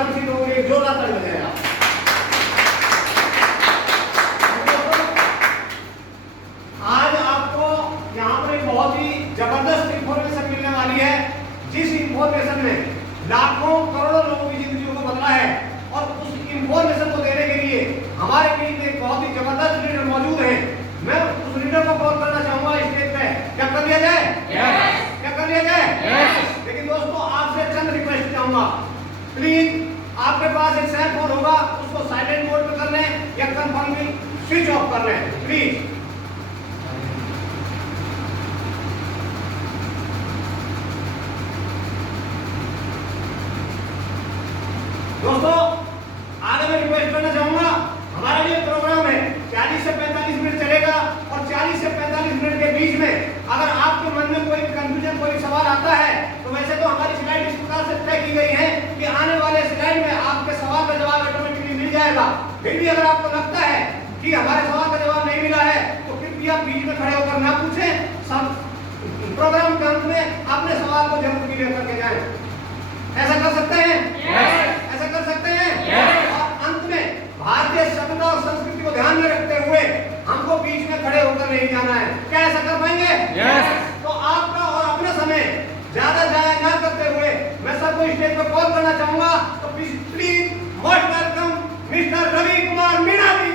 कम सी लोगों ने जोरदार ताली बजाया। आज आपको यहाँ पर एक बहुत ही जबरदस्त इंफॉर्मेशन मिलने वाली है, जिस इंफॉर्मेशन ने लाखों करोड़ों लोगों की जिंदगी को बदला है। और उस इंफॉर्मेशन को देने के लिए हमारे बीच एक बहुत ही जबरदस्त लीडर मौजूद है। मैं उस लीडर को कॉल करना चाहूंगा स्टेज पे। क्या कर लिया जाए? क्या कर लिया जाए? लेकिन दोस्तों, आपसे चंद रिक्वेस्ट चाहूंगा, प्लीज आपके पास एक सेल फोन होगा, उसको साइलेंट मोड पे कर लें या कंफर्म स्विच ऑफ कर लें प्लीज। दोस्तों, आगे मैं रिक्वेस्ट करना चाहूंगा, हमारा ये प्रोग्राम है 40 से 45 मिनट चलेगा और 40 से 45 मिनट के बीच में अगर आपके मन में कोई कंफ्यूजन, कोई सवाल आता है तो वैसे तो हमारी स्लाइड इस प्रकार से तय की गई है कि आने वाले स्लाइड में आपके सवाल का जवाब ऑटोमेटिकली मिल जाएगा। फिर भी अगर आपको लगता है कि हमारे सवाल का जवाब नहीं मिला है तो कृपया बीच में खड़े होकर ना पूछें, सब प्रोग्राम के अंत में अपने सवाल को जरूर क्लियर करके जाएं। ऐसा कर सकते हैं? ऐसा कर सकते हैं? और अंत में भारतीय सभ्यता और संस्कृति को ध्यान में रखते हुए हमको बीच में खड़े होकर नहीं जाना है। क्या ऐसा कर पाएंगे? तो आपका और अपना समय ज्यादा जाया ना करते हुए मैं सबको स्टेज पर कॉल करना चाहूंगा। तो please most welcome mister Ravi Kumar Meena ji.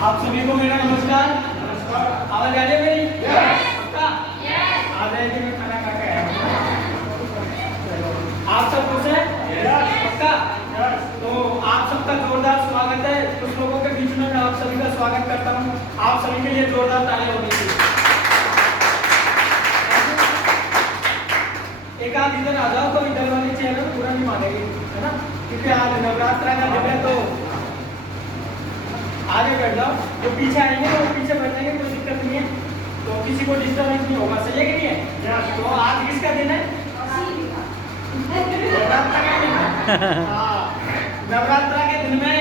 आप सभी को मेरा नमस्कार। आवाज आ रही है मेरी? पक्का? आ जाएगी, मैं खाना खा के आया हूं। आप सब खुश हैं? पक्का? तो आप सबका जोरदार स्वागत है। कुछ लोगों के बीच में मैं आप सभी का स्वागत करता हूं। आप सभी के लिए जोरदार तालियां होनी चाहिए। एक आध इधर आ जाओ तो इधर वाली चेयर में पूरा नहीं मानेगी, है ना? क्योंकि आज नवरात्रा का दिन है, तो आगे बैठ जाओ। जो पीछे आएंगे वो पीछे बैठ जाएंगे, कोई दिक्कत नहीं है, तो किसी को डिस्टर्बेंस नहीं होगा। सही है कि नहीं है? तो आज किसका दिन है? नवरात्रा का दिन है। नवरात्रा के दिन में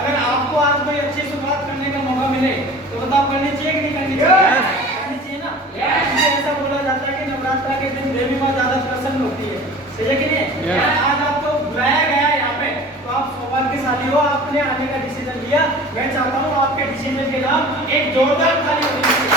अगर आपको आज कोई अच्छी शुरुआत करने का मौका मिले तो बताओ, करनी चाहिए कि नहीं करनी चाहिए? करनी चाहिए ना? इसलिए ऐसा बोला जाता है कि नवरात्रा के दिन देवी माँ ज्यादा प्रसन्न होती है। सही है कि नहीं? आज आपको बुलाया गया है यहाँ पे, तो आप सौभाग्यशाली हो, आपने आने का डिसीजन लिया। मैं चाहता हूँ आपके डिसीजन के नाम एक जोरदार ताली होनी चाहिए।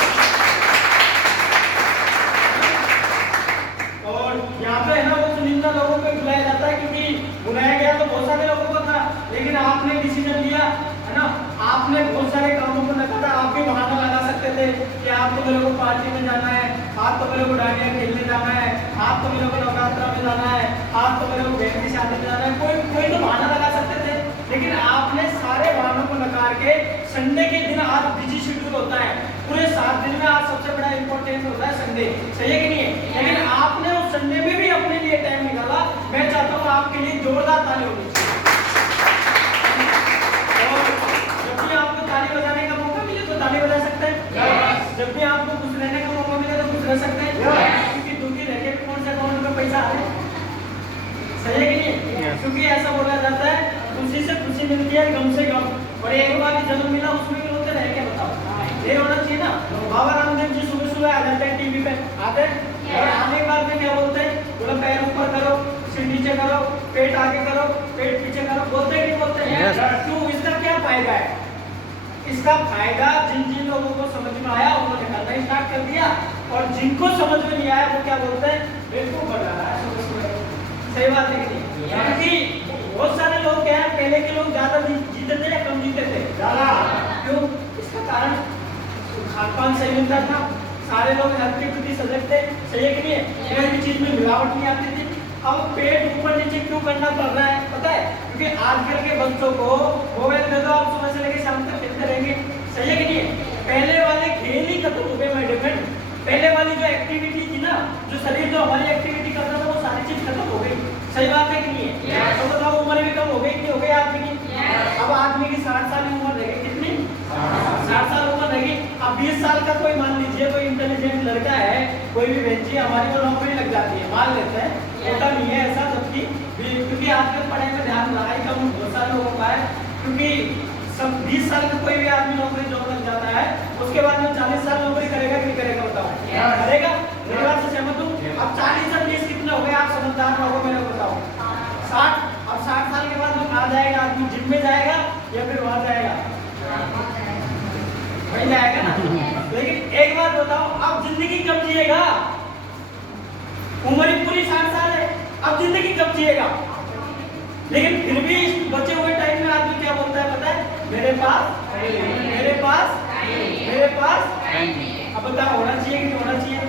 और यहाँ पे है ना, वो चुनिंदा लोगों को बुलाया जाता है, क्योंकि बुलाया गया तो बहुत सारे लोगों को था, लेकिन आपने डिसीजन लिया, है ना? आपने बहुत सारे कामों को नकार। आप भी बहाना लगा सकते थे कि आप तो मेरे को पार्टी में जाना है, आप तो मेरे को डांडिया खेलने जाना है, आप तो मेरे को नवरात्रा में जाना है, आप तो मेरे को बहन की शादी में जाना है। कोई तो बहाना लगा सकते थे, लेकिन आपने सारे बहानों को नकार के संडे के दिन आज बिजी शेड्यूल होता है, पूरे 7 दिन में आज सबसे बड़ा इंपॉर्टेंट होता है संडे। सही है कि नहीं है? लेकिन आपने उस संडे में भी अपने लिए टाइम निकाला। मैं चाहता हूँ आपके लिए जोरदार ताली होनी चाहिए। और जब भी आपको ताली बजाने का मौका मिले तो ताली बजा सकते हैं। जब भी आपको खुश रहने का मौका मिले तो खुश रह सकते हैं, क्योंकि दुखी रह के कौन से अकाउंट में पैसा आ रहा है। सही है कि नहीं? क्योंकि ऐसा बोला जाता है, खुशी से खुशी मिलती है, गम से गम। और एक बार जन्म मिला उसमें भी रोते रह के बताओ, ये होना चाहिए ना? बाबा रामदेव जी सुबह सुबह आ जाते हैं टीवी पे, आते हैं और आने के बाद में क्या बोलते हैं? बोला पैर ऊपर करो, सिर नीचे करो, पेट आगे करो, पेट पीछे करो। बोलते हैं नहीं बोलते हैं? क्यों? इसका क्या फायदा है? इसका फायदा जिन जिन लोगों को समझ में आया उन्होंने करना स्टार्ट कर दिया, और जिनको समझ में नहीं आया वो क्या बोलते हैं? बिल्कुल कर रहा है सुबह सुबह। सही बात है कि नहीं? क्योंकि बहुत सारे लोग क्या है, पहले के लोग ज्यादा जीते थे या कम जीते थे? ज्यादा। क्यों? इसका कारण खान-पान सही मिलता था, सारे लोग हेल्थ के प्रति सजग थे। सही है कि नहीं? कोई भी चीज में मिलावट नहीं आती थी। अब पेट ऊपर नीचे क्यों करना पड़ रहा है पता है? क्योंकि आजकल के बच्चों को मोबाइल दे दो, आप सुबह से लेकर शाम तक खेलते रहेंगे। सही है कि नहीं? पहले वाले खेल ही खत्म हो गए माय डियर फ्रेंड। पहले वाली जो एक्टिविटी थी ना, जो शरीर जो हमारी एक्टिविटी करता था, वो सारी चीज खत्म हो गई। सही बात है कि नहीं है? तो बताओ, उम्र भी कम हो गई कि हो गई आदमी की? अब आदमी की 60 साल की उम्र रहेगी। कितनी? 60 साल उम्र रहेगी। अब 20 साल का कोई मान लीजिए लीजिए कोई इंटेलिजेंट लड़का है, कोई भी बच्ची हमारी को नौकरी लग जाती है, मान लेते हैं, होता नहीं है ऐसा सबकी, क्योंकि आजकल पढ़ाई में ध्यान रहा ही कम बहुत सारे लोगों का है, क्योंकि सब 20 साल में कोई भी आदमी नौकरी जॉब लग जाता है, उसके बाद में 40 साल नौकरी करेगा कि नहीं करेगा बताओ? करेगा। मेरी बात से सहमत हूँ? अब 40 और 20 कितने हो गए, आप समझदार रहो, मेरे को बताओ। 60। अब 60 साल के बाद में कहाँ जाएगा आदमी? जिम में जाएगा या फिर वहां जाएगा? वहीं जाएगा ना। लेकिन एक बात बताओ, अब जिंदगी कब जिएगा? उम्र पूरी 60 साल है, अब जिंदगी कब जिएगा? लेकिन फिर भी इस बचे हुए टाइम में आदमी क्या बोलता है पता है? मेरे पास मेरे पास अब बताओ, होना चाहिए कि नहीं होना चाहिए?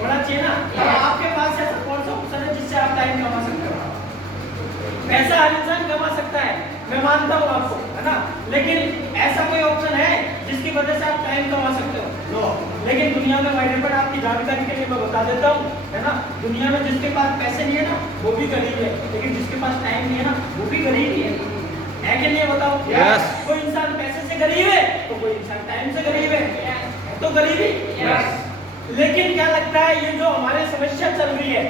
होना चाहिए ना। अब आपके पास ऐसा कौन सा ऑप्शन है जिससे आप टाइम कमा सकते हो? पैसा हर इंसान कमा सकता है, मैं मानता हूँ आपको, है ना, लेकिन ऐसा कोई ऑप्शन है जिसकी वजह से आप टाइम कमा सकते हो? नो। लेकिन दुनिया में मेरे पर आपकी जानकारी के लिए मैं बता देता हूँ, है ना, दुनिया में जिसके पास पैसे नहीं है ना वो भी गरीब है, लेकिन जिसके पास टाइम नहीं है ना वो भी गरीब ही है कि नहीं बताओ? Yes. कोई इंसान पैसे से गरीब है तो कोई इंसान टाइम से गरीब है, तो गरीबी। Yes. लेकिन क्या लगता है ये जो हमारे समस्या चल रही है,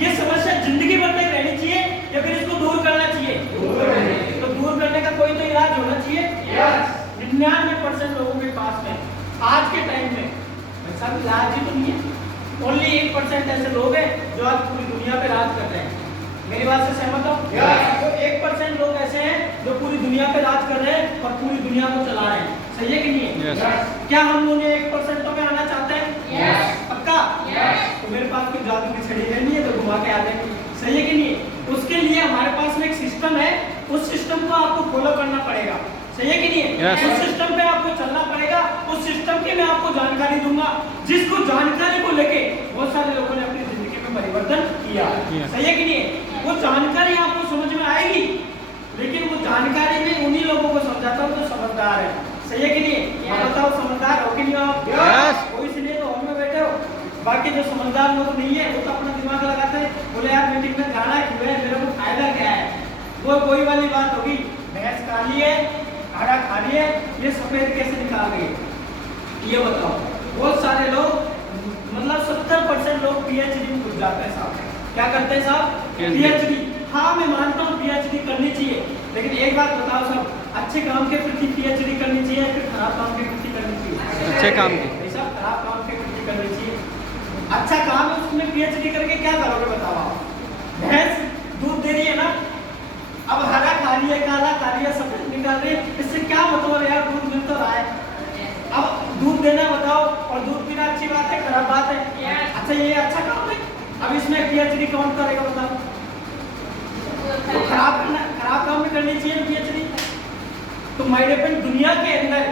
ये समस्या जिंदगी भर तक रहनी चाहिए या फिर इसको दूर करना चाहिए? तो दूर करने का कोई तो इलाज होना चाहिए। 99% लोगों के पास में आज के टाइम में ऐसा इलाज ही तो नहीं है। ओनली 1% ऐसे लोग हैं जो आज पूरी दुनिया पे राज कर रहे हैं। मेरी बात से सहमत हो? तो 1% लोग ऐसे हैं जो पूरी दुनिया पे राज कर रहे हैं और पूरी दुनिया को चला रहे हैं। सही है कि नहीं है? क्या हम लोग 1% में आना चाहते हैं? पक्का? तो मेरे पास कोई जादू की छड़ी नहीं है तो घुमा के आ जाएंगे। सही है कि नहीं? उसके लिए हमारे पास में एक सिस्टम है, उस सिस्टम को आपको फॉलो करना पड़ेगा। सही है कि नहीं है? उस सिस्टम पे आपको चलना पड़ेगा। उस सिस्टम की मैं आपको जानकारी दूंगा, जिसको जानकारी को लेके बहुत सारे लोगों ने अपनी जिंदगी में परिवर्तन किया। सही है कि नहीं है? वो जानकारी आपको समझ में आएगी, लेकिन वो जानकारी में उन्हीं लोगों को समझाता हूँ जो समझदार है। सही है कि नहीं? आप बताओ समझदार हो कि नहीं आप? वो इसलिए तो हॉल में बैठे हो। बाकी जो समझदार लोग नहीं है वो तो अपना दिमाग लगाते हैं, बोले यार मीटिंग में जाना क्यों है, मेरे को फायदा क्या है? वो कोई वाली बात होगी, भैंस काली है, हरा खाली है, ये सफेद कैसे निकाल गई? ये बताओ। बहुत सारे लोग, मतलब 70% लोग पीएचडी में घुस जाते हैं साहब। क्या करते हैं साहब? पीएचडी। हाँ मैं मानता हूँ पीएचडी करनी चाहिए, लेकिन एक बात बताओ साहब, अच्छे काम के प्रति पीएचडी करनी चाहिए या फिर खराब काम के प्रति करनी चाहिए? अच्छे काम की। ऐसा खराब काम के प्रति करनी चाहिए। अच्छा काम है उसमें पीएचडी करके क्या करोगे बताओ आप? भैंस दूध दे रही है ना, अब हरा खा रही है, काला खा रही है, सफेद निकाल रही है, इससे क्या मतलब है यार? दूध मिल तो रहा है। अब दूध देना बताओ और दूध पीना अच्छी बात है खराब बात है? अच्छा ये अच्छा काम है, अब इसमें पीएचडी कौन करेगा बताओ? तो खराब काम में करनी चाहिए पीएचडी। तो मेरे पे दुनिया के अंदर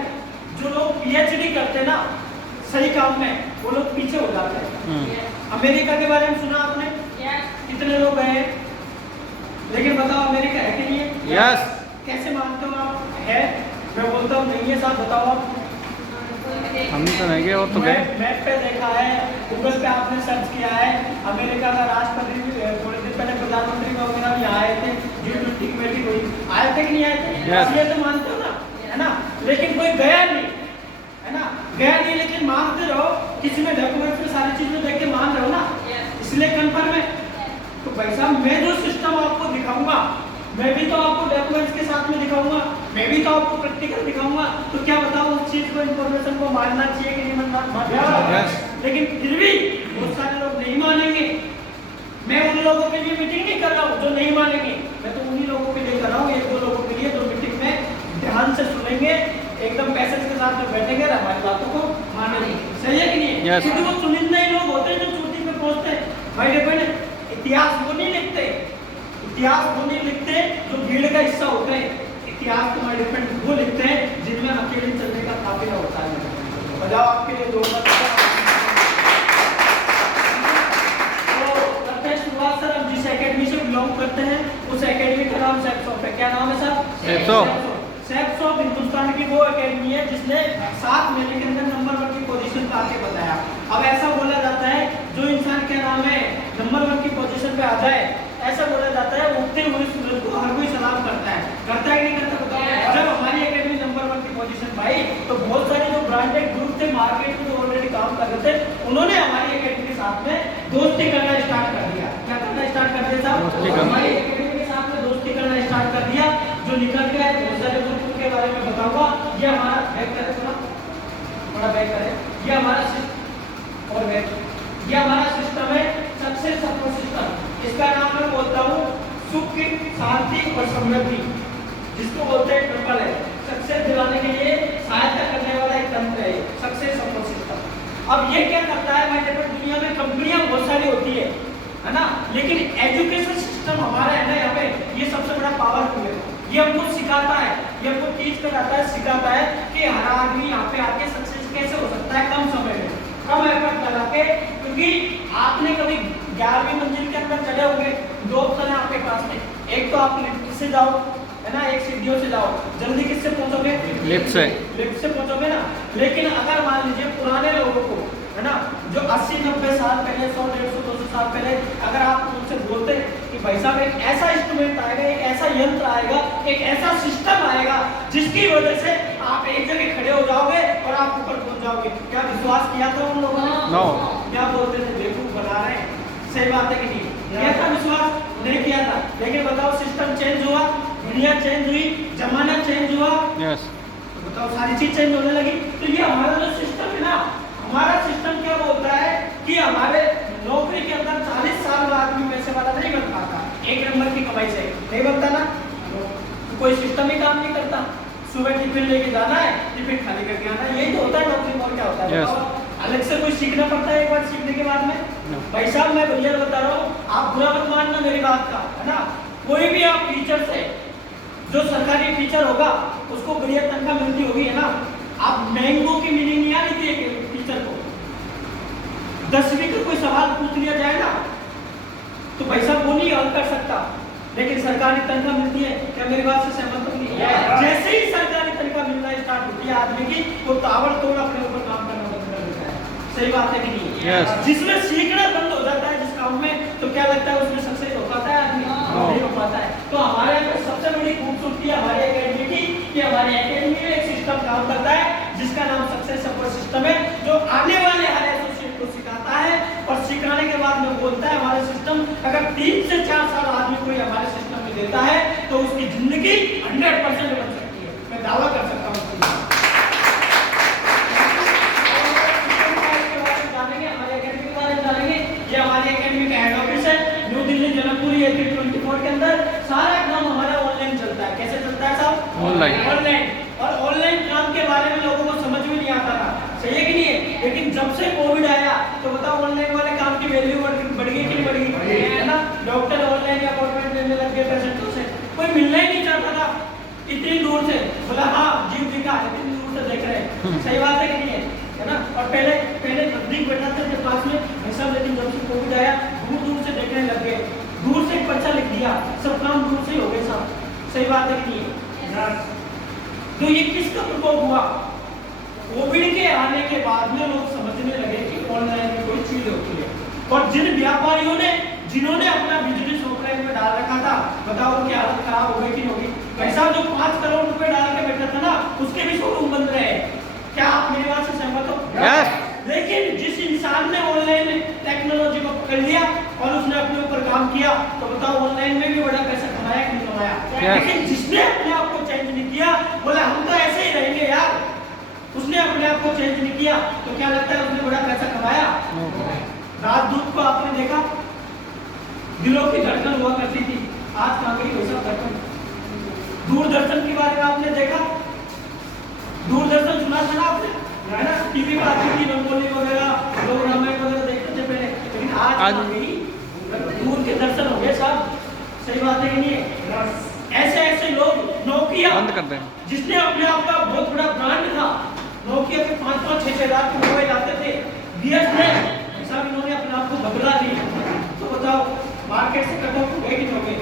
जो लोग पीएचडी करते हैं ना सही काम में, वो लोग पीछे हो जाते हैं। अमेरिका के बारे में सुना आपने? कितने लोग गए? लेकिन बताओ अमेरिका है कि नहीं है? यस। कैसे मानते हो आप? है? मैं बोलता हूँ नहीं है साहब, बताओ आप। हम तो नहीं गए, वो तो गए। मैप पे देखा है, गूगल पे आपने सर्च किया है, अमेरिका का राष्ट्रपति थोड़े दिन पहले प्रधानमंत्री वगैरह यहाँ आए थे, G20 की मीटिंग हुई, आए थे कि नहीं आए थे? ये तो मानते हो ना, है ना? लेकिन कोई गया नहीं, है ना? गया नहीं, लेकिन मानते रहो, किसी में डॉक्यूमेंट्स में सारी चीजें देख के मान रहे हो ना, इसलिए कंफर्म है। तो भाई साहब मैं जो सिस्टम आपको दिखाऊंगा, मैं भी तो आपको डॉक्यूमेंट्स के साथ में दिखाऊंगा, मैं भी तो आपको प्रैक्टिकल दिखाऊंगा, तो क्या बताओ उस चीज को, इन्फॉर्मेशन को मानना चाहिए कि नहीं मानना? लेकिन फिर भी बहुत सारे लोग नहीं मानेंगे। मैं उन लोगों के लिए मीटिंग नहीं कर रहा हूँ जो नहीं मानेंगे, मैं तो उन्हीं लोगों के लिए कर रहा हूँ, 1-2 लोगों के लिए जो मीटिंग में ध्यान से सुनेंगे, एकदम पैसेज के साथ में बैठेंगे और हमारी बातों को मानेंगे। सही है कि नहीं? क्योंकि वो चुनिंदा ही लोग होते हैं जो चोटी पे पहुंचते हैं। भाई देखो इतिहास वो नहीं लिखते, इतिहास वो नहीं लिखते जो भीड़ का हिस्सा होते हैं। इतिहास तुम्हारे डिपेंड वो लिखते हैं जिनमें अकेले चलने का काफिला होता है। बजाओ आपके लिए दो तो करते हैं शुरुआत सर। हम जिस एकेडमी से बिलोंग करते हैं उस एकेडमी का नाम सेप्सॉफ्ट है। क्या नाम है सर? सेप्सॉफ्ट हिंदुस्तान की वो एकेडमी है जिसने 7 महीने के अंदर नंबर 1 की पोजीशन पे आके बताया। अब ऐसा बोला जाता है जो इंसान क्या नाम है नंबर 1 की पोजीशन पे आ जाए, ऐसा बोला जाता है उगते हुए सूरज को हर कोई सलाम करता है। करता है कि नहीं करता बताओ? जब हमारी एकेडमी नंबर 1 की पोजीशन पाई तो बहुत सारे जो ब्रांडेड ग्रुप थे मार्केट में जो ऑलरेडी काम कर रहे थे उन्होंने हमारी एकेडमी के साथ में दोस्ती करना स्टार्ट कर दिया। क्या करना स्टार्ट कर दिया साहब? हमारी एकेडमी के साथ में दोस्ती करना स्टार्ट कर दिया। जो निकल गया बहुत सारे ग्रुप के बारे में बताऊंगा। ये हमारा बैक करे थोड़ा बैक करे। ये हमारा और बैक ये हमारा सिस्टम है सक्सेस सपोर्ट सिस्टम। इसका नाम मैं बोलता हूँ सुख शांति और समृद्धि, जिसको बोलते हैं ट्रिपल है। सक्सेस दिलाने के लिए सहायता करने वाला एक तंत्र है सक्सेस सपोर्ट सिस्टम। अब ये क्या करता है, मैं देखो दुनिया में कंपनियां बहुत सारी होती है ना, लेकिन एजुकेशन सिस्टम हमारा है ना यहाँ पे, ये सबसे बड़ा पावरफुल है। ये हमको सिखाता है, ये हमको टीच कराता है, सिखाता है कि हर आदमी यहाँ पे आके सक्सेस कैसे हो सकता है कम समय में, कम एफर्ट लगा के। क्योंकि आपने कभी 11वीं मंजिल के अंदर चले होंगे, दो ऑप्शन है आपके पास में, एक तो आप लिफ्ट से जाओ है ना, एक सीढ़ियों से जाओ। जल्दी किससे पहुंचोगे? लिफ्ट से पहुंचोगे ना। लेकिन अगर मान लीजिए पुराने लोगों को है ना, जो 80-90 साल पहले 100-150-200 साल पहले अगर आप उनसे बोलते कि भाई साहब एक ऐसा इंस्ट्रूमेंट आएगा, एक ऐसा यंत्र आएगा, एक ऐसा सिस्टम आएगा जिसकी वजह से आप एक जगह खड़े हो जाओगे और आप ऊपर पहुंच जाओगे, क्या विश्वास किया था उन लोगों ने? नो। क्या बोलते थे? बेवकूफ बना रहे हैं। सही बात है कि नहीं? ऐसा विश्वास नहीं किया था। लेकिन बताओ सिस्टम चेंज हुआ, दुनिया चेंज हुई, जमाना चेंज हुआ, तो बताओ सारी चीज चेंज होने लगी। तो ये हमारा जो सिस्टम है ना, हमारा सिस्टम क्या बोलता है कि हमारे नौकरी के अंदर 40 साल का आदमी पैसे वाला नहीं बन पाता एक नंबर की कमाई से, नहीं बनता ना, तो कोई सिस्टम ही काम नहीं करता। सुबह टिफिन लेके जाना है, टिफिन खाली करके आना है, यही तो होता है नौकरी में। और क्या होता है? अलग से कोई सीखना पड़ता है एक बार सीखने के बाद में? भाई साहब मैं भैया बता रहा हूँ, आप बुरा मत मानना मेरी बात का, है ना। कोई भी आप टीचर से, जो सरकारी टीचर होगा उसको बढ़िया तनख्वाह मिलती होगी, है ना। आप मैंगो की मीनिंग नहीं आ रही थी एक टीचर को, 10वीं का कोई सवाल पूछ लिया जाए ना तो भाई साहब वो नहीं हल कर सकता, लेकिन सरकारी तनख्वाह मिलती है। क्या मेरी बात से सहमत होगी? जैसे ही सरकारी तनख्वाह मिलना स्टार्ट होती है आदमी की, वो ताबड़तोड़ अपने ऊपर काम करना बंद कर देता है। सही बात है कि नहीं? जिसमें सीखना बंद हो जाता है जिस काम में, तो क्या लगता है उसमें सक्सेस हो पाता है आदमी? नहीं हो पाता है। तो हमारे यहाँ सबसे बड़ी खूबसूरती है हमारे एकेडमी की कि हमारे एकेडमी में एक सिस्टम काम करता है जिसका नाम सक्सेस सपोर्ट सिस्टम है, जो आने वाले हर एसोसिएट को सिखाता है और सिखाने के बाद में बोलता है हमारा सिस्टम अगर 3 से 4 साल आदमी कोई हमारे सिस्टम में देता है तो उसकी जिंदगी 100% बन सकती है। मैं दावा कर सकता हूँ। ये हमारे एकेडमी का हेड ऑफिस है, न्यू दिल्ली जनकपुरी A324 के अंदर। सारा काम हमारा ऑनलाइन चलता है। कैसे चलता है साहब? ऑनलाइन। और ऑनलाइन काम के बारे में लोगों को समझ में नहीं आता था, सही है कि नहीं है? लेकिन जब से कोविड आया तो बताओ ऑनलाइन वाले काम की वैल्यू बढ़ गई कि नहीं बढ़ गई, है ना। डॉक्टर ऑनलाइन अपॉइंटमेंट लेने लग गए पेशेंटों से, कोई मिलना ही नहीं चाहता था इतनी दूर से। बोला हाँ जीव दिखा, इतनी दूर से देख रहे हैं। सही बात है कि नहीं है ना। और पहले नजदीक बैठाते थे पास में सब, लेकिन जब से कोविड आया दूर से देखने लग गए, दूर से एक पर्चा लिख दिया, सब काम दूर से ही हो गए साहब। सही बात है कि नहीं है? तो ये किसका प्रकोप हुआ? कोविड के आने के बाद में लोग समझने लगे कि ऑनलाइन में कोई चीज होती है। और जिन व्यापारियों ने, जिन्होंने अपना बिजनेस ऑफलाइन में डाल रखा था, बताओ उनकी हालत खराब हो गई कि नहीं होगी? भाई साहब जो 5 करोड़ रुपए डाल के बैठा था ना, उसके भी शोरूम बंद रहे। क्या आप मेरी बात से सहमत हो? लेकिन जिस इंसान ने ऑनलाइन टेक्नोलॉजी को पकड़ लिया और उसने अपने ऊपर काम किया, तो बताओ ऑनलाइन में भी बड़ा पैसा कमाया कि नहीं कमाया? लेकिन जिसने अपने आप को चेंज नहीं किया, बोला हम तो ऐसे ही रहेंगे यार, उसने अपने आप को चेंज नहीं किया, तो क्या लगता है उसने बड़ा पैसा कमाया? राजदूत को आपने देखा, दिलों की धड़कन हुआ करती थी, आज कहाँ गई वैसा धड़कन। दूरदर्शन के बारे में आपने देखा, दूरदर्शन सुना था ना आपने, है ना। टीवी पर आती थी रंगोली वगैरह, लोग रामायण वगैरह देखते थे पहले, लेकिन आज दूर के दर्शन हो गए साहब। सही बात है कि नहीं है? ऐसे लोग नोकिया बंद कर दें, जिसने अपने आप का बहुत बड़ा ब्रांड था, नोकिया के 5-6 हजार के मोबाइल आते थे, BSNL साहब इन्होंने अपने आप को बदला नहीं। तो बताओ मार्केट से कट ऑफ हो गए कि नहीं हो गए?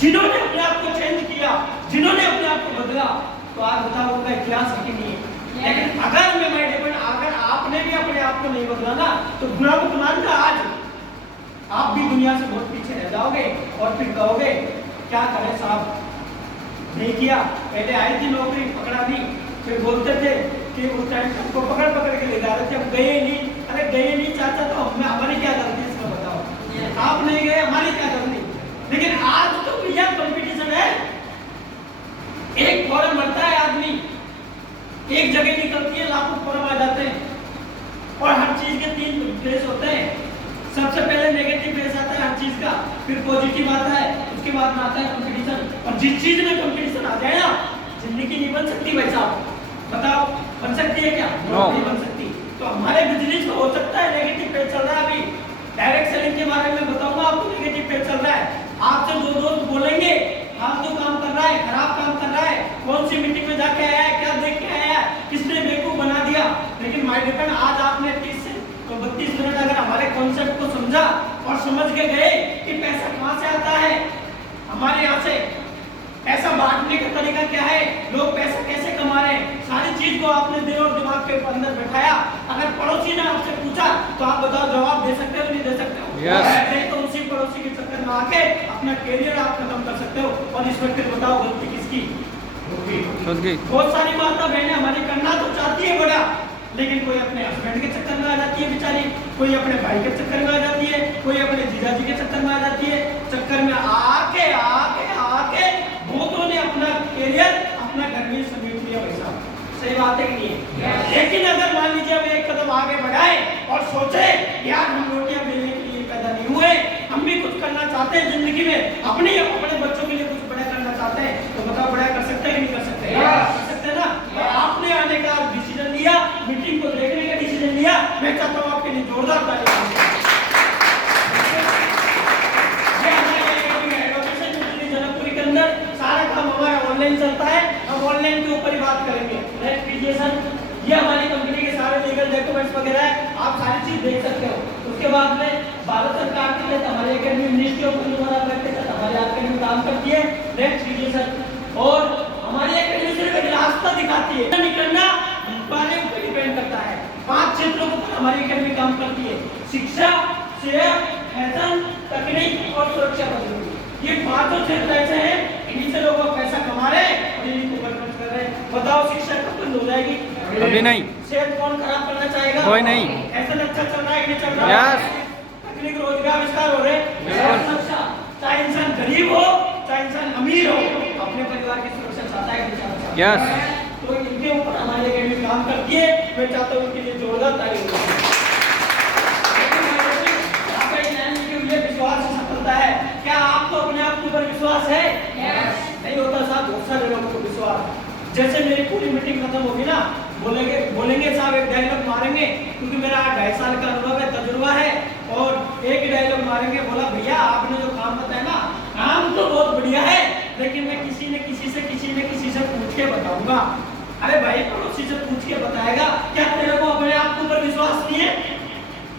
जिन्होंने अपने आप को चेंज किया, जिन्होंने अपने आप को बदला, तो आज बताओ उनका इतिहास है कि नहीं है? लेकिन अगर आपने भी अपने आप को नहीं बदला ना, तो बुरा मत मानना, आज आप भी दुनिया से बहुत पीछे रह जाओगे और फिर कहोगे क्या करें साहब, नहीं किया। पहले आई थी नौकरी, पकड़ा नहीं, फिर बोलते थे कि उस टाइम हमको पकड़ पकड़ के ले जा रहे थे, हम गए नहीं। अरे गए नहीं चाचा तो हमारी क्या गलती है इसका बताओ? आप नहीं गए, हमारी क्या गलती? लेकिन आज तो भैया कंपटीशन है, एक फॉर्म भरता है आदमी, एक जगह निकलती है, लाखों फॉर्म आ जाते हैं और हर चीज के 3 फेस होते हैं। सबसे पहले नेगेटिव फेस आता है हर चीज का, फिर पॉजिटिव आता है, उसके बाद में आता है कंपटीशन। और जिस चीज में कंपटीशन आ जाए ना, जिंदगी नहीं बन सकती भाई साहब, बताओ बन सकती है क्या? नहीं बन सकती। तो हमारे बिजनेस में हो सकता है नेगेटिव फेस चल रहा है, अभी डायरेक्ट सेलिंग के बारे में बताऊंगा आपको, नेगेटिव फेस चल रहा है। आपसे 2 दोस्त बोलेंगे फालतू काम कर रहा है, खराब काम कर रहा है, कौन सी मीटिंग में जाके आया है, क्या देख के आया है, किसने बेवकूफ बना दिया। लेकिन माय डिपेंड, आज आपने 30 से 32 मिनट अगर हमारे कॉन्सेप्ट को समझा और समझ के गए कि पैसा कहां से आता है, हमारे यहाँ से पैसा बांटने का तरीका क्या है, लोग पैसा कैसे कमा रहे हैं, सारी चीज को आपने दिल और दिमाग के अंदर बैठाया। अगर पड़ोसी ने आपसे पूछा तो आप बताओ, जवाब दे सकते हो नहीं दे सकते हो? नहीं तो उसी पड़ोसी के चक्कर में आके अपना कैरियर आप खत्म कर सकते हो। और इसमें फिर बताओ गलती किसकी? बहुत सारी माता बहनें हमारी करना तो चाहती है बड़ा, लेकिन कोई अपने हस्बैंड के चक्कर में आ जाती है बेचारी, कोई अपने भाई के चक्कर में आ जाती है, कोई अपने जीजाजी के चक्कर में आ जाती है। चक्कर में आके आके आके बहुतों ने अपना कैरियर अपना घर में समेट लिया भाई साहब। सही बात है कि नहीं है? लेकिन अगर मान लीजिए हम एक कदम आगे बढ़ाए और सोचे यार हम रोटियां बेलने के लिए पैदा नहीं हुए, हम भी कुछ करना चाहते हैं जिंदगी में, अपने बच्चों के लिए कुछ बड़ा करना चाहते हैं, तो बताओ बड़ा कर सकते हैं कि नहीं कर सकते? कर सकते हैं ना। तो आपने आने का डिसीजन लिया, मीटिंग को देखने का डिसीजन लिया, मैं चाहता हूँ आपके लिए जोरदार ताली। जनकपुरी के अंदर सारा काम हमारा ऑनलाइन चलता है, हम ऑनलाइन के ऊपर ही बात करेंगे। नेक्स्ट कीजिए सर, ये हमारी कंपनी के सारे लीगल डॉक्यूमेंट्स वगैरह है, आप सारी चीज देख सकते हो। उसके बाद में भारत सरकार के तहत हमारी एकेडमी मिनिस्ट्री ऑफ एनवायरनमेंट के तहत हमारी एकेडमी काम करती है। नेक्स्ट कीजिए सर, और हमारी एकेडमी सिर्फ एक रास्ता दिखाती है, निकलना हमारे ऊपर डिपेंड करता है। 5 क्षेत्रों पर हमारी एकेडमी काम करती है: शिक्षा, सेहत, फैशन, तकनीक और सुरक्षा पद्धति। ये 5 क्षेत्र ऐसे हैं, इन्हीं से लोग पैसा कमा रहे हैं और इन्हीं को खर्च कर रहे हैं। बताओ शिक्षा कब बंद हो जाएगी? अभी नहीं। सेहत कौन खराब करना चाहेगा? कोई नहीं। ऐसा अच्छा चल रहा है कि नहीं चल रहा है? तकनीक, रोजगार विस्तार हो रहे हैं, सुरक्षा, चाहे इंसान गरीब हो चाहे इंसान अमीर हो, अपने परिवार की सुरक्षा चाहता है कि नहीं चाहता है? तो इनके ऊपर हमारी एकेडमी काम करती है। मैं चाहता हूँ इनके लिए जोरदार ताली हो। विश्वास से सफलता है। क्या आपको अपने आप के ऊपर विश्वास है? नहीं होता साहब, बहुत सारे लोगों को विश्वास। जैसे मेरी पूरी मीटिंग खत्म होगी ना, बोलेंगे साहब एक डायलॉग मारेंगे, क्योंकि मेरा 2.5 साल का अनुभव है, तजुर्बा है, और एक ही डायलॉग मारेंगे, बोला भैया आपने जो काम बताया ना, काम तो बहुत बढ़िया है, लेकिन मैं किसी न किसी से पूछ के बताऊंगा। अरे भाई पड़ोसी से पूछ के बताएगा, क्या तेरे को अपने आप के ऊपर विश्वास नहीं है?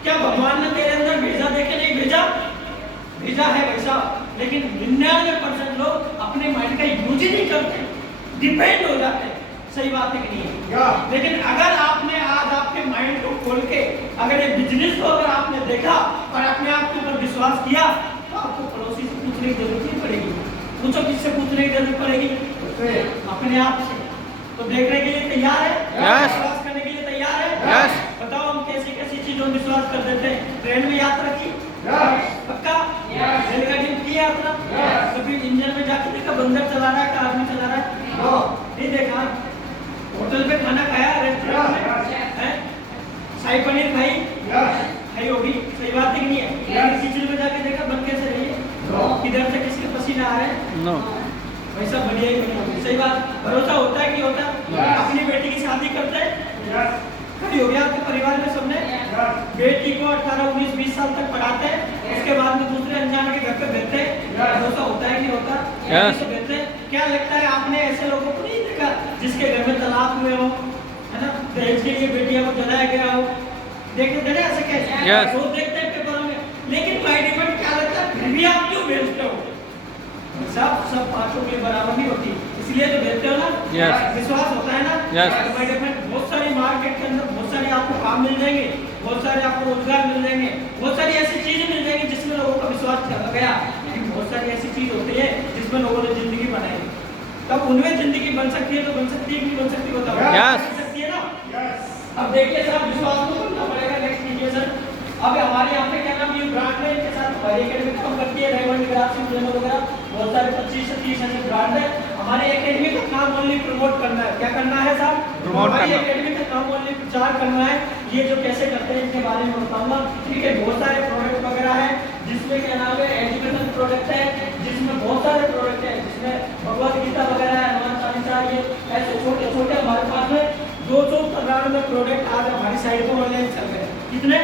क्या भगवान ने तेरे अंदर भेजा देके नहीं भेजा? भेजा है भाई साहब, लेकिन 99% लोग अपने माइंड का यूज ही नहीं करते, डिपेंड हो जाते हैं। सही बात है कि नहीं है? लेकिन अगर आपने आज आपके माइंड को खोल के अगर ये बिजनेस को अगर आपने देखा और अपने आप के ऊपर विश्वास किया, तो आपको पड़ोसी से पूछने की जरूरत नहीं पड़ेगी। पूछो किससे पूछने की जरूरत पड़ेगी? अपने आप से। तो देखने के लिए तैयार है? विश्वास करने के लिए तैयार है? बताओ हम कैसी चीजों में विश्वास कर देते हैं? ट्रेन में यात्रा की? पक्का? रेलगाड़ी में की यात्रा? कभी इंजन में जाके देखा बंदर चला रहा है, कार में चला रहा है? नहीं देखा। होटल पे खाना खाया, रेस्टोरेंट में शाही पनीर खाई होगी। सही बात है कि नहीं है? किचन में जाके देखा बन कैसे रही है, किधर से किसके पसीना आ रहे हैं? वैसा बढ़िया ही बनी। सही बात। भरोसा होता है कि होता? अपनी बेटी की शादी करते हैं, कभी हो गया आपके परिवार में सबने? बेटी को 18, 19, 20 साल तक पढ़ाते हैं, उसके बाद में दूसरे अनजान के घर पे भेजते हैं। भरोसा होता है कि होता? भेजते हैं। क्या लगता है आपने ऐसे लोगों को नहीं देखा जिसके घर में तलाक हुए हो, है ना, दहेज के लिए बेटियां को जलाया गया हो? देखते थे ऐसे कैसे? रोज देखते हैं पेपरों में। लेकिन बाय डिफॉल्ट क्या लगता है, फिर भी आप क्यों भेजते हो? सब 5 के बराबर नहीं होती, इसलिए तो भेजते हो ना। विश्वास होता है ना। बाय डिफॉल्ट बहुत सारी मार्केट के अंदर बहुत सारे आपको काम मिल जाएंगे, बहुत सारे आपको रोजगार मिल जाएंगे, बहुत सारी ऐसी चीजें मिल जाएंगी जिसमें लोगों का विश्वास चला गया। लेकिन बहुत सारी ऐसी चीज होती है जिसमें लोगों ने जिंदगी बनाई, तब अब उनमें जिंदगी बन सकती है तो बन सकती है कि नहीं बन सकती, बताओ। Yes. बन सकती है ना। अब देखिए सर, विश्वास तो करना पड़ेगा। नेक्स्ट कीजिए सर। अब हमारे यहाँ पे क्या नाम, ये ब्रांड है, इनके साथ हमारी एकेडमी काम करती है, रेमंड ग्राफिक वगैरह बहुत सारे 25 से 30 ऐसे ब्रांड है। हमारे एकेडमी का काम ओनली प्रमोट करना है। क्या करना है साहब? प्रमोट हमारी करना। एकेडमी का काम ओनली प्रचार करना है। ये जो कैसे करते हैं इसके बारे में बताऊंगा। ठीक है, बहुत सारे प्रोडक्ट वगैरह है जिसमें क्या नाम है, एजुकेशन प्रोडक्ट है, जिसमें बहुत सारे प्रोडक्ट है, जिसमें भगवत गीता वगैरह है, हनुमान चालीसा, ये ऐसे छोटे छोटे हमारे पास में 293 प्रोडक्ट आज हमारी साइट पर ऑनलाइन चल रहे हैं। कितने?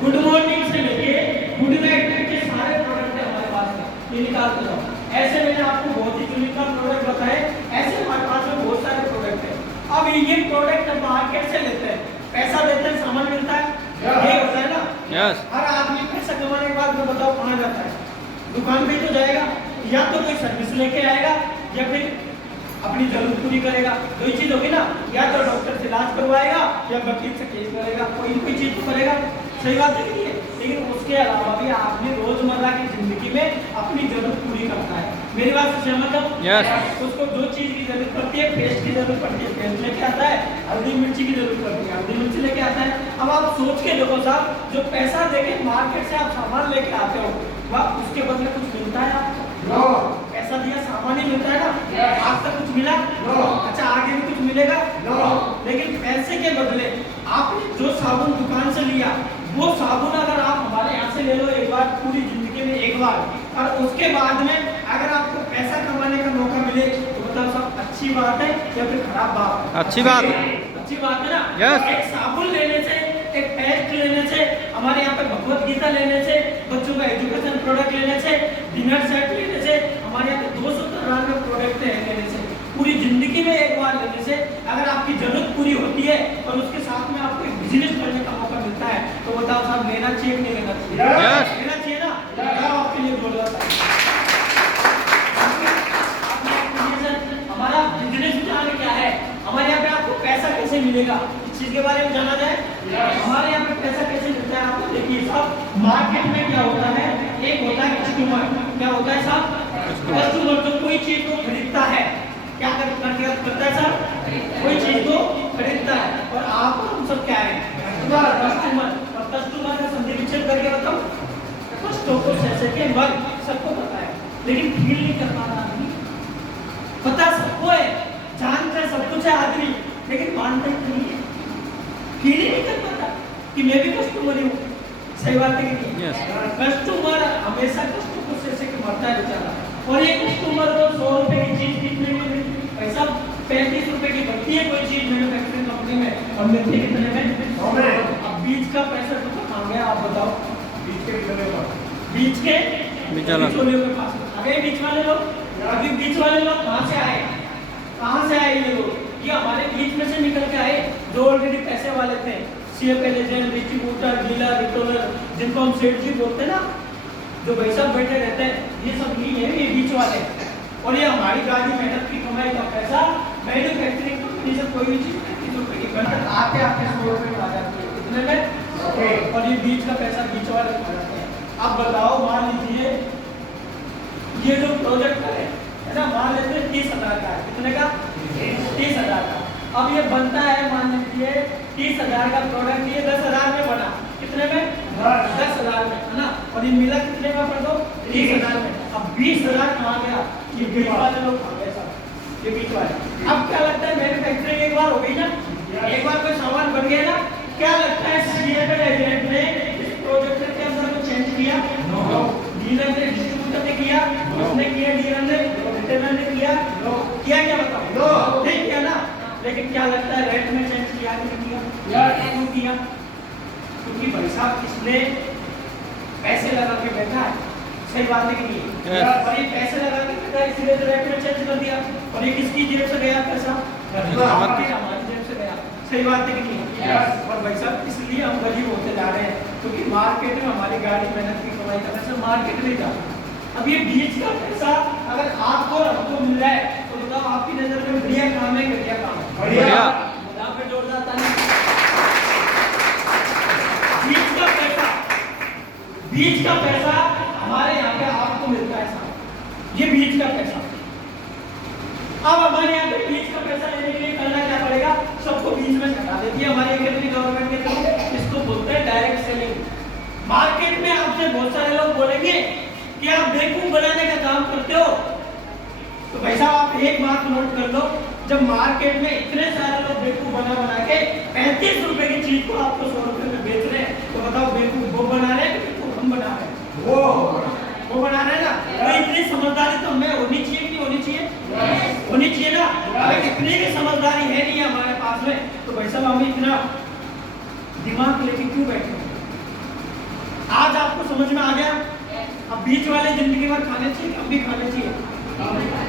गुड मॉर्निंग से लेके गुड नाइट तक के सारे प्रोडक्ट है हमारे पास में, ये निकाल के जाओ। ऐसे मैंने आपको बहुत ही यूनिक प्रोडक्ट बताए, ऐसे हमारे पास में बहुत सारे प्रोडक्ट है। अब ये प्रोडक्ट मार्केट से लेते हैं, पैसा देते हैं, सामान मिलता है, ये होता है ना। यस। हर आदमी पैसा कमाने के बाद में बताओ कहाँ जाता है? दुकान पे तो जाएगा, या तो कोई सर्विस लेके आएगा या फिर अपनी जरूरत पूरी करेगा। दो ही चीज होगी ना, या तो डॉक्टर से इलाज करवाएगा या वकील से केस करेगा, कोई चीज तो करेगा। सही बात है नहीं है? लेकिन उसके अलावा भी आपने रोजमर्रा की जिंदगी में अपनी जरूरत पूरी करता है। मेरी बात से सहमत हो? Yes. उसको जो चीज की जरूरत पड़ती है, पेस्ट की जरूरत पड़ती है, पेस्ट लेके आता है, हल्दी मिर्ची की जरूरत पड़ती है, हल्दी मिर्ची लेके आता है। अब आप सोच के देखो साहब, जो पैसा देके मार्केट से आप सामान लेके आते हो, वह उसके बदले कुछ मिलता है आपको? पैसा दिया सामान ही मिलता है ना। आज तक कुछ मिला? अच्छा, आगे भी कुछ मिलेगा? लेकिन पैसे के बदले आपने जो साबुन दुकान से लिया, वो साबुन अगर आप हमारे यहाँ से ले लो एक बार, पूरी जिंदगी में एक बार, और उसके बाद में अगर आपको पैसा कमाने का मौका मिले तो बताओ साहब, अच्छी बात है या फिर खराब बात? अच्छी बात। अच्छी बात है ना। Yes. एक साबुन लेने से, एक पेस्ट लेने से, हमारे यहाँ पे भगवत गीता लेने से, बच्चों का एजुकेशन प्रोडक्ट लेने से, डिनर सेट लेने से, हमारे यहाँ पे 293 प्रोडक्ट है लेने से, पूरी जिंदगी में एक बार लेने से अगर आपकी जरूरत पूरी होती है और उसके साथ में आपको एक बिजनेस करने का मौका मिलता है, तो बताओ साहब, लेना चाहिए कि नहीं लेना चाहिए? Yes. लेना चाहिए ना। क्या आपके लिए बोल रहा था? हमारा बिजनेस प्लान क्या है? हमारे यहाँ पे आपको पैसा कैसे मिलेगा, इस चीज के बारे में जाना जाए। हमारे यहाँ पे पैसा कैसे मिलता है आपको देखिए साहब। मार्केट में क्या होता है, एक होता है कस्टमर। क्या होता है साहब? कस्टमर जो कोई चीज को खरीदता है, क्या करता है साहब? कोई चीज को खरीदता है। और आप हम सब क्या है? कस्टमर। और कस्टमर का संधि विच्छेद करके बताओ, कस्टों को के वर्ग सबको पता है, लेकिन फील नहीं कर पा रहा आदमी। पता सबको है, जानता है सब कुछ है आदमी, लेकिन मानता ही नहीं है, फील ही नहीं कर पाता कि मैं भी कस्टमर ही हूँ। सही बात है कि नहीं? कस्टमर हमेशा कस्टमर से मरता है बेचारा। और ये कस्टमर को 100 रुपए की चीज कितने में मिलती है? पैसा 35 रुपए की बनती है कोई चीज मैन्युफैक्चरिंग कंपनी में, और मिलती है कितने में? अब बीच का पैसा तो कहाँ गया आप बताओ? बीच के बिचौलियों के पास आ गए बीच वाले लोग। अभी बीच वाले लोग कहाँ से आए? कहाँ से आए ये लोग? ये हमारे बीच में से निकल के आए जो ऑलरेडी पैसे वाले थे। CFL agent, distributor, dealer, retailer, जिनको हम सेठ जी बोलते हैं ना, जो भाई साहब बैठे रहते हैं, ये सब नहीं है, ये बीच वाले। और ये हमारी गाड़ी मेहनत की कमाई का पैसा मैन्युफैक्चरिंग कंपनी से कोई भी चीज 35 रुपए की बनकर आते 100 रुपए में आ जाती है। कितने में? और ये बीच का पैसा बीच वाले खा जाते हैं। अब बताओ, मान लीजिए ये जो प्रोजेक्ट है ना, मान लेते हैं 30,000 का है। कितने का? 30,000 का। अब ये बनता है, मान लीजिए 30,000 का प्रोडक्ट, ये 10,000 में बना। कितने में? 10,000 में, है ना। और ये मिला कितने में पड़ दो? 30,000 में। अब 20,000 कहाँ गया? ये बीच वाले लोग खा गए सब, ये बीच वाले। अब क्या लगता है, मैन्युफैक्चरिंग एक बार हो गई ना, एक बार कोई सामान बन गया ना, क्या लगता है सीएफएल एजेंट ने इस प्रोजेक्ट के अंदर को चेंज किया? डीलर ने, डिस्ट्रीब्यूटर ने किया? उसने किया, डीलर ने, रिटेलर ने किया? किया क्या बताओ? नहीं किया ना। लेकिन क्या लगता है, रेट में चेंज किया कि नहीं किया? क्यों किया? क्योंकि भाई साहब इसने पैसे लगा के बैठा है। सही बात है कि नहीं? और ये पैसे लगा के बैठा है, इसलिए रेट में चेंज कर दिया। और ये किसकी जेब से गया पैसा? हमारी जेब से गया। सही बात है कि नहीं? और भाई साहब इसलिए हम गरीब होते जा रहे हैं, क्योंकि मार्केट में हमारी गाड़ी मेहनत की कमाई करने से मार्केट नहीं जाता। अब ये बीच का पैसा अगर आपको और हमको मिल रहा है, तो बताओ आपकी नजर में बढ़िया काम है, घटिया काम है? बढ़िया। मुद्दा पे जोड़ जाता है। बीच का पैसा, बीच का पैसा हमारे यहाँ पे आपको मिलता है साहब, ये बीच का पैसा। अब हमारे यहाँ पे बीच का पैसा लेने के लिए करना क्या पड़ेगा, सबको बीच में घटा देती है हमारी अकेडमी गवर्नमेंट के थ्रू। इसको बोलते हैं डायरेक्ट सेलिंग। मार्केट में आपसे बहुत सारे लोग बोलेंगे कि आप बेवकूफ बनाने का काम करते हो, तो भाई साहब आप एक बात नोट कर लो, जब मार्केट में इतने सारे लोग बेवकूफ बना के 35 रुपए की चीज को आपको 100 रुपए में बेच रहे हैं, तो बताओ बेवकूफ वो बना रहे हैं कि बेवकूफ हम बना रहे हैं? वो बना रहे हैं ना। तो इतनी समझदारी तो हमें होनी चाहिए कि नहीं होनी चाहिए? होनी चाहिए ना। अगर इतनी भी समझदारी है नहीं हमारे पास में, तो भाई साहब हम इतना दिमाग लेके क्यों बैठे हैं? आज आपको समझ में आ गया। अब बीच वाले जिंदगी भर खाने चाहिए, हम भी खाने चाहिए,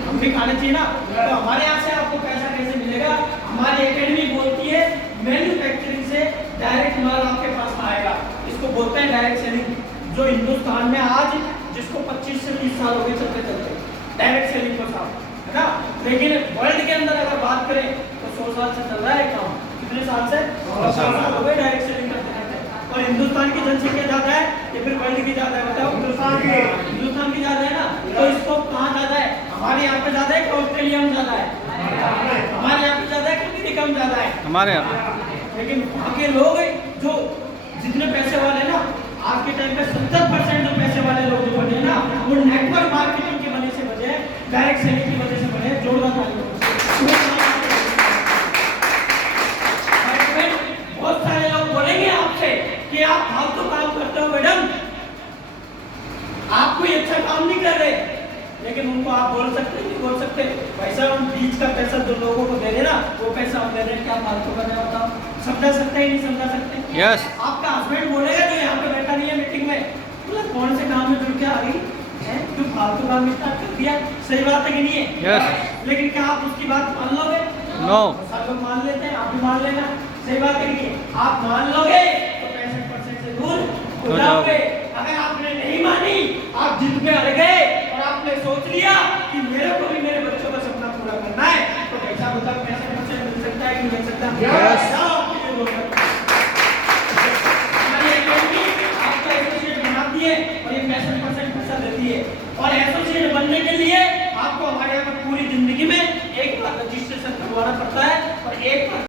हम भी खाने चाहिए ना। तो हमारे यहाँ से आपको पैसा कैसे मिलेगा? हमारी एकेडमी बोलती है मैन्युफैक्चरिंग से डायरेक्ट माल आपके पास आएगा, इसको बोलते हैं डायरेक्ट सेलिंग। जो हिंदुस्तान में आज जिसको 25 से 30 साल हो गए चलते चलते डायरेक्ट सेलिंग को साथ, है ना। लेकिन वर्ल्ड के अंदर अगर बात करें तो 100 साल से चल रहा है काम। कितने साल से? 100 साल हो गए डायरेक्ट सेलिंग करते करते। और हिंदुस्तान की जनसंख्या ज्यादा है या फिर वर्ल्ड की ज्यादा है? बताओ। हिंदुस्तान की ज्यादा है ना। तो इसको कहाँ ज्यादा है? हमारे यहाँ पे ज्यादा है कि ऑस्ट्रेलिया में ज्यादा है? हमारे यहाँ पे ज्यादा है कि अमेरिका में ज्यादा है? हमारे यहाँ। लेकिन वहाँ के लोग जो जितने पैसे वाले ना, आज के टाइम पे 70% जो पैसे वाले लोग जो बने ना, वो नेटवर्क मार्केटिंग की वजह से बने, डायरेक्ट सेलिंग की वजह से बने। जोरदार तालियां। बहुत सारे लोग बोलेंगे आपसे कि आप फालतू काम करते हो मैडम, आप कोई अच्छा काम नहीं कर रहे, लेकिन उनको आप बोल सकते नहीं बोल सकते? भाई साहब हम बीच का पैसा जो लोगों को दे रहे ना, वो पैसा हम दे रहे हैं, क्या फालतू कर रहे हैं? बताओ। समझा सकते हैं नहीं समझा सकते? यस। आपका हस्बैंड बोलेगा जो यहाँ पे बैठा नहीं है मीटिंग में, बोला कौन से काम में जुड़ के आ गई है, तू फालतू काम स्टार्ट कर दिया। सही बात है कि नहीं है? यस। लेकिन क्या आप उसकी बात मान लोगे? नो। सब लोग मान लेते हैं, आप भी मान लेना। सही बात है कि नहीं? आप मान लोगे तो 65% से दूर हो जाओगे। अगर आपने नहीं मानी, आप जिद पे अड़ गए और आपने सोच लिया कि मेरे को भी मेरे बच्चों का सपना पूरा करना है, तो पैसा बताओ 65% मिल सकता है कि नहीं मिल सकता? यस। हमारी एकेडमी आपका एसोसिएट बनाती है और ये 65% पैसा देती है। और एसोसिएट बनने के लिए आपको हमारे यहाँ पर पूरी जिंदगी में एक बार रजिस्ट्रेशन करवाना पड़ता है और एक बार